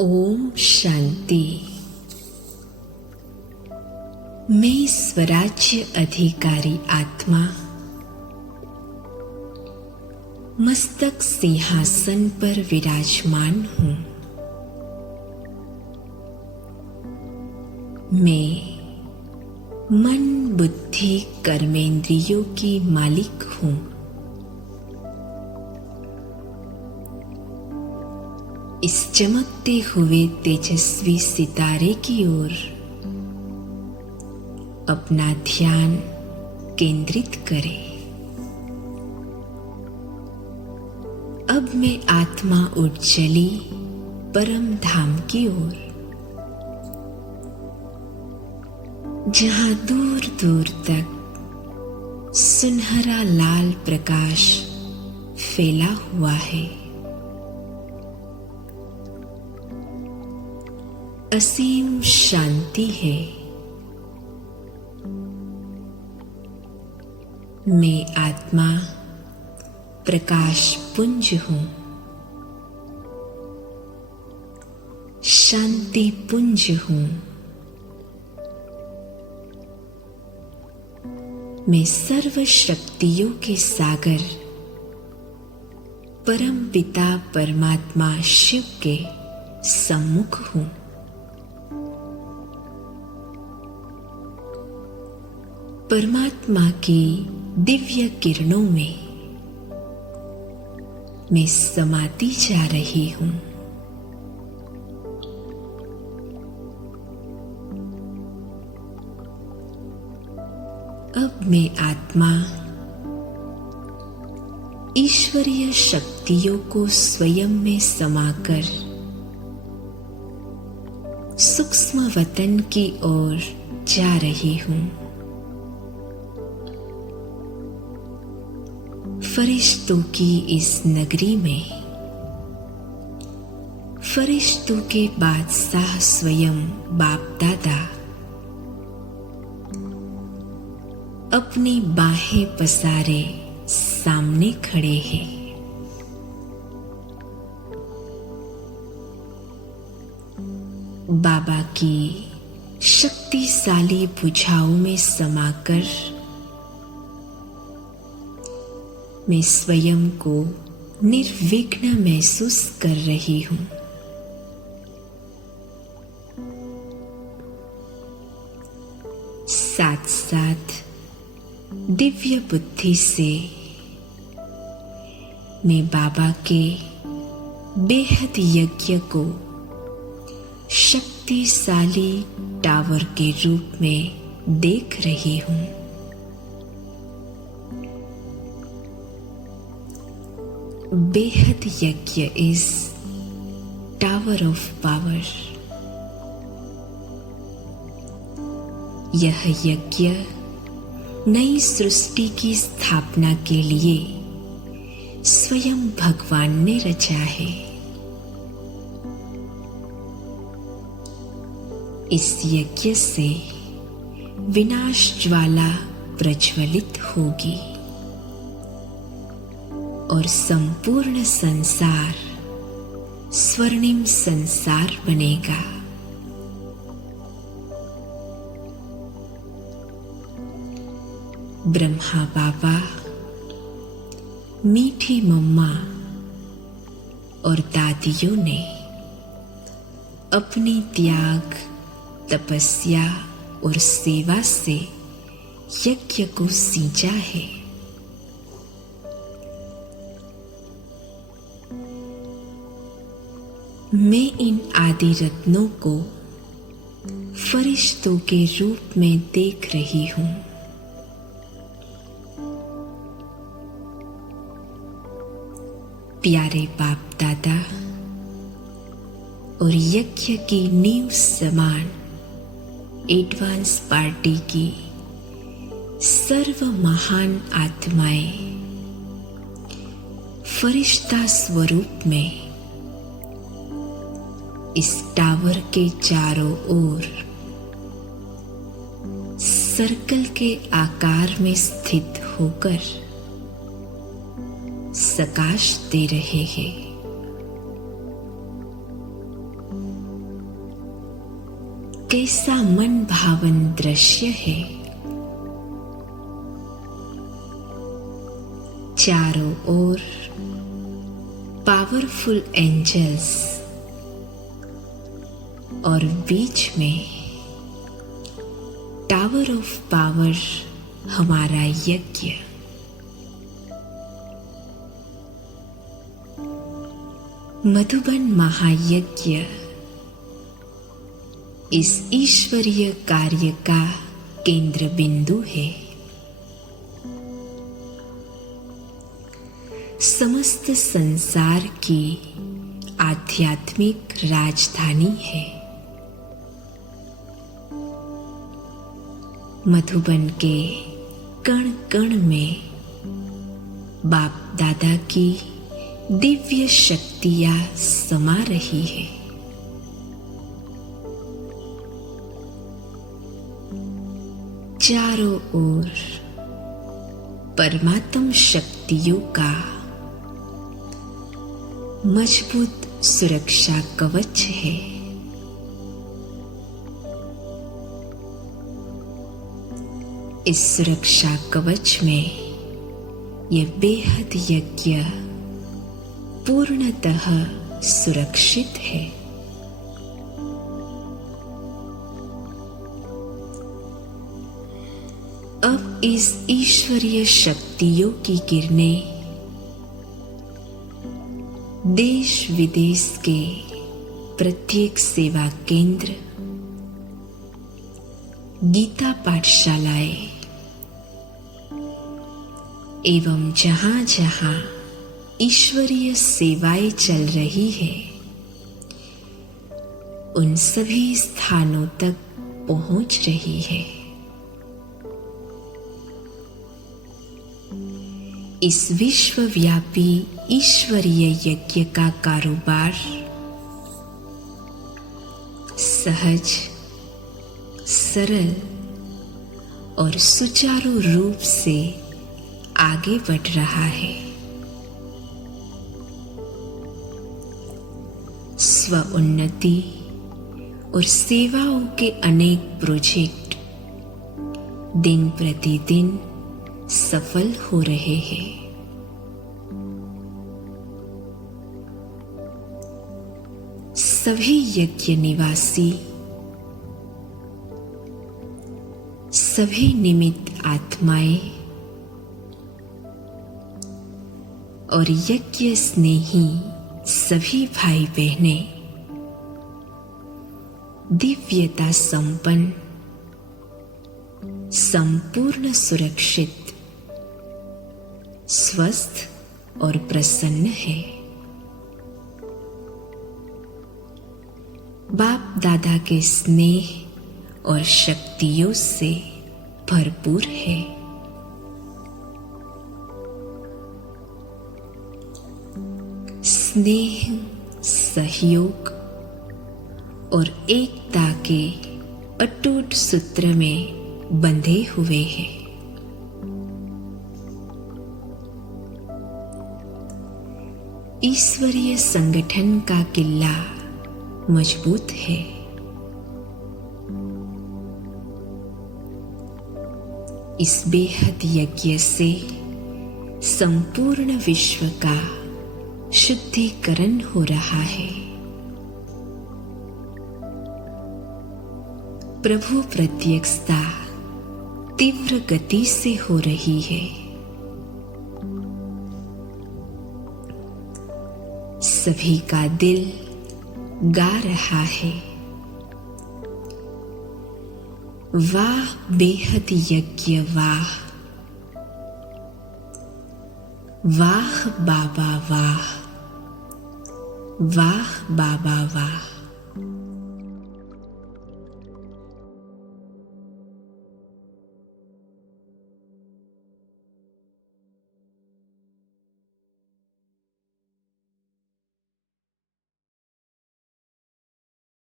ओम शांति। मैं स्वराज्य अधिकारी आत्मा मस्तक सिंहासन पर विराजमान हूँ। मैं मन बुद्धि कर्मेंद्रियों की मालिक हूँ। इस चमकते हुए तेजस्वी सितारे की ओर अपना ध्यान केंद्रित करें। अब मैं आत्मा उठ चली परम धाम की ओर, जहां दूर दूर तक सुनहरा लाल प्रकाश फैला हुआ है। असीम शांति है। मैं आत्मा प्रकाश पुंज हूँ, शांति पुंज हूँ। मैं सर्व शक्तियों के सागर परम पिता परमात्मा शिव के सम्मुख हूँ। परमात्मा की दिव्य किरणों में मैं समाती जा रही हूँ। अब मैं आत्मा ईश्वरीय शक्तियों को स्वयं में समाकर सूक्ष्म वतन की ओर जा रही हूँ। फरिश्तों की इस नगरी में फरिश्तों के बादशाह स्वयं बाप दादा अपनी बाहें पसारे सामने खड़े हैं। बाबा की शक्तिशाली भुजाओं में समाकर मैं स्वयं को निर्विघ्न महसूस कर रही हूँ। साथ साथ दिव्य बुद्धि से मैं बाबा के बेहद यज्ञ को शक्तिशाली टावर के रूप में देख रही हूँ। बेहद यज्ञ इज टावर ऑफ पावर। यह यज्ञ नई सृष्टि की स्थापना के लिए स्वयं भगवान ने रचा है। इस यज्ञ से विनाश ज्वाला प्रज्वलित होगी और संपूर्ण संसार स्वर्णिम संसार बनेगा। ब्रह्मा बाबा, मीठी मम्मा और दादियों ने अपनी त्याग, तपस्या और सेवा से यज्ञ को सींचा है। मैं इन आदि रत्नों को फरिश्तों के रूप में देख रही हूँ। प्यारे बाप दादा और यज्ञ की नींव समान एडवांस पार्टी की सर्व महान आत्माएं फरिश्ता स्वरूप में इस टावर के चारों ओर सर्कल के आकार में स्थित होकर सकाश दे रहे हैं। कैसा मन भावन दृश्य है। चारों ओर पावरफुल एंजल्स और बीच में टावर ऑफ पावर हमारा यज्ञ। मधुबन महायज्ञ इस ईश्वरीय कार्य का केंद्र बिंदु है। समस्त संसार की आध्यात्मिक राजधानी है। मधुबन के कण कण में बाप दादा की दिव्य शक्तियां समा रही है। चारों ओर परमात्म शक्तियों का मजबूत सुरक्षा कवच है। इस सुरक्षा कवच में यह बेहद यज्ञ पूर्णतः सुरक्षित है। अब इस ईश्वरीय शक्तियों की किरणें देश विदेश के प्रत्येक सेवा केंद्र, गीता पाठशालाएं एवं जहां जहां ईश्वरीय सेवाएं चल रही है, उन सभी स्थानों तक पहुंच रही है। इस विश्वव्यापी ईश्वरीय यज्ञ का कारोबार सहज, सरल और सुचारू रूप से आगे बढ़ रहा है। स्व उन्नति और सेवाओं के अनेक प्रोजेक्ट दिन प्रतिदिन सफल हो रहे हैं। सभी यज्ञ निवासी, सभी निमित्त आत्माएं और यज्ञ स्नेही सभी भाई बहनें दिव्यता संपन्न, संपूर्ण सुरक्षित, स्वस्थ और प्रसन्न है। बाप दादा के स्नेह और शक्तियों से भरपूर है। स्नेह, सहयोग और एकता के अटूट सूत्र में बंधे हुए हैं। ईश्वरीय संगठन का किला मजबूत है। इस बेहद यज्ञ से संपूर्ण विश्व का शुद्धिकरण हो रहा है। प्रभु प्रत्यक्षता तीव्र गति से हो रही है। सभी का दिल गा रहा है, वाह बेहद यज्ञ वाह, वाह बाबा वाह, वाह बाबा वाह।